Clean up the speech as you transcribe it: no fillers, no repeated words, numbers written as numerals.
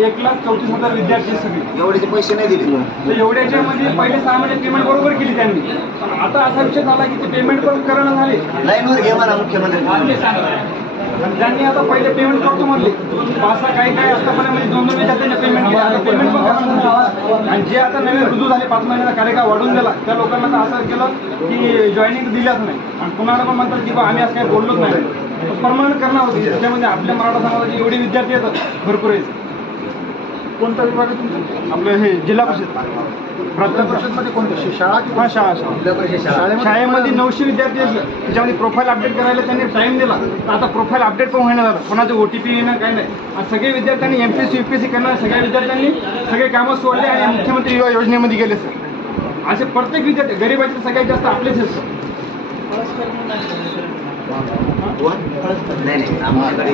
1,34,000 विद्यार्थी सगळे एवढे पैसे नाही दिले तर एवढ्याच्यामध्ये पहिले 6 महिने पेमेंट बरोबर केली त्यांनी. पण आता असा विषय झाला की ते पेमेंट पण करणं झाले. लाईनवर घे मला मुख्यमंत्री. त्यांनी आता पहिले पेमेंट करतो म्हणले, पासा काही काही आतापर्यंत म्हणजे 2-2 विद्यार्थ्यांना पेमेंट केलं, आता पेमेंट पण करणं. आणि जे आता नवीन रुजू झाले 5 महिन्याचा कार्यकाळ वाढून दिला त्या लोकांना तर असं केलं की जॉईनिंग दिल्याच नाही. आणि कुणाला पण म्हणतात की बा आम्ही असं काही बोललोच नाही. परमनंट करणार होती. त्याच्यामध्ये आपल्या मराठा समाजाचे एवढे विद्यार्थी येतात भरपूर आहेत. कोणता विभाग आहे तुमचा? आपलं हे जिल्हा परिषद. प्राथमिक परिषदमध्ये कोणतं शाळा? हां शाळा. शाळेमध्ये 900 विद्यार्थी असले त्याच्यामध्ये प्रोफाईल अपडेट करायला त्यांनी टाइम दिला. तर आता प्रोफाईल अपडेट पण होईना झालं. कोणाचं OTP येणं काही नाही. आणि सगळे विद्यार्थ्यांनी MPSC UPSC करणाऱ्या सगळ्या विद्यार्थ्यांनी सगळे कामं सोडले आणि मुख्यमंत्री युवा योजनेमध्ये गेले सर. असे प्रत्येक विद्यार्थी गरीबाचे सगळ्यात जास्त आपलेच आहेत सर. नाही आमच्याकडे